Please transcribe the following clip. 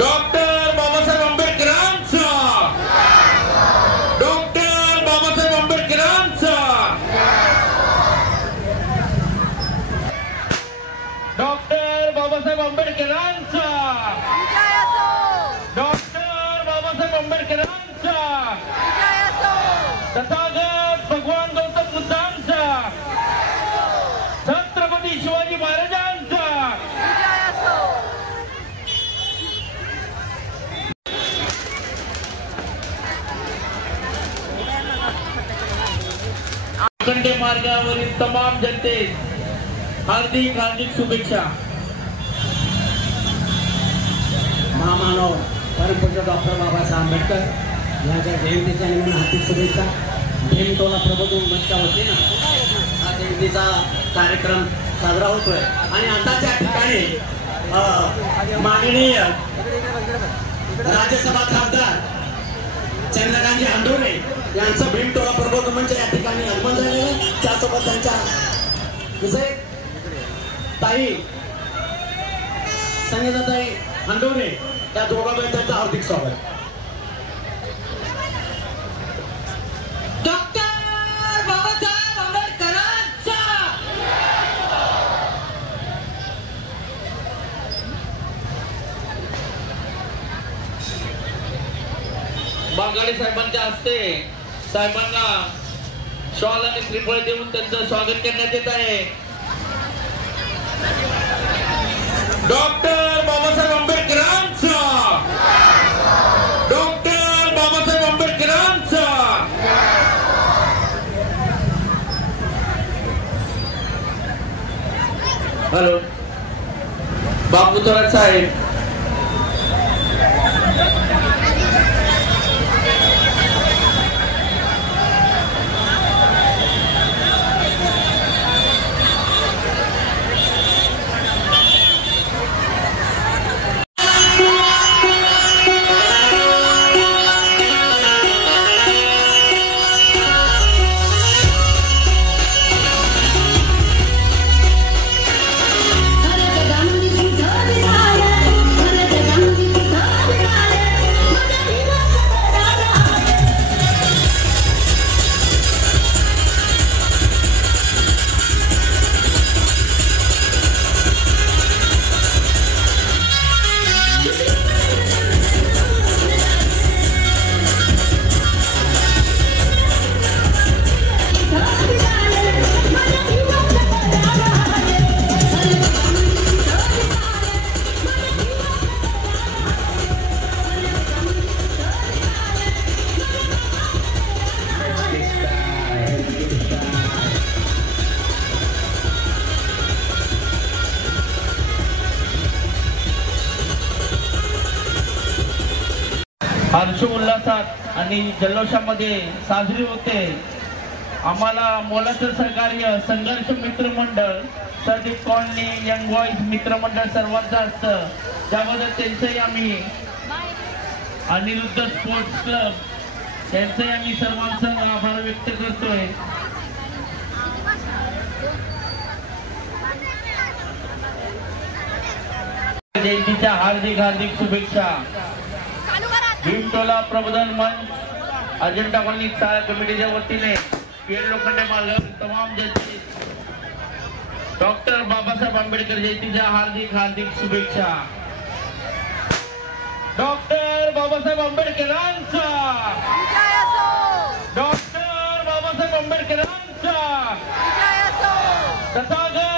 Doctor Babasaheb आंबेडकरांचा, doctor Babasaheb आंबेडकरांचा, doctor Babasaheb आंबेडकरांचा, डॉक्टर बाबासाहेब आंबेडकरांचा, तथागत भगवान गौतम बुद्धांचा, छत्रपती शिवाजी महाराजांचा, खंडे मार्गावरील तमाम जनतेस हार्दिक हार्दिक शुभेच्छा। महामानव परमपूज्य डॉक्टर बाबासाहेब आंबेडकर यांच्या जयंतीच्या निमित्ताने हार्दिक शुभेच्छा। भीमटोला प्रबोधन मंचच्या वतीनं हा जयंतीचा कार्यक्रम साजरा होतोय आणि आताच्या ठिकाणी माननीय राज्यसभा खासदार चंद्रकांतजी हंडोरे यांचं भीमटोला प्रबोधन मंच या ठिकाणी आगमन झालेलं, त्यासोबत त्यांच्या विजय ताई संगीताताई हंडोरे त्या दोघांना त्यांचं हार्दिक स्वागत। डॉक्टर बाबासाहेब आंबेडकरांचा, बांगाडे साहेबांच्या हस्ते साहेबांना शॉल आणि श्रीफळ देऊन त्यांचं स्वागत करण्यात येत आहे। डॉक्टर बाबासाहेब आंबेडकरांचा, डॉक्टर बाबासाहेब आंबेडकरांचा, हॅलो बापू थोरात साहेब, हर्षोल्लासात आणि जल्लोषामध्ये साजरी होते। आम्हाला मोलाचं सहकार्य संघर्ष मित्र मंडळ, सदीप कॉलनी, यंग बॉईज मित्र मंडळ सर्वांचं असतं, त्याबद्दल त्यांचंही आम्ही अनिरुद्ध स्पोर्ट्स क्लब त्यांचंही आम्ही सर्वांचं आभार व्यक्त करतोय। जयंतीच्या हार्दिक हार्दिक शुभेच्छा। भीमटोला प्रबोधन मंच अजंठा कॉलनी कमिटीच्या वतीने पेड़ लोखंडे मार्ग तमाम जनते डॉक्टर बाबासाहेब आंबेडकर जयंतीच्या हार्दिक हार्दिक शुभेच्छा। डॉक्टर बाबासाहेब आंबेडकरांचा, डॉक्टर बाबासाहेब आंबेडकरांचा, तथागत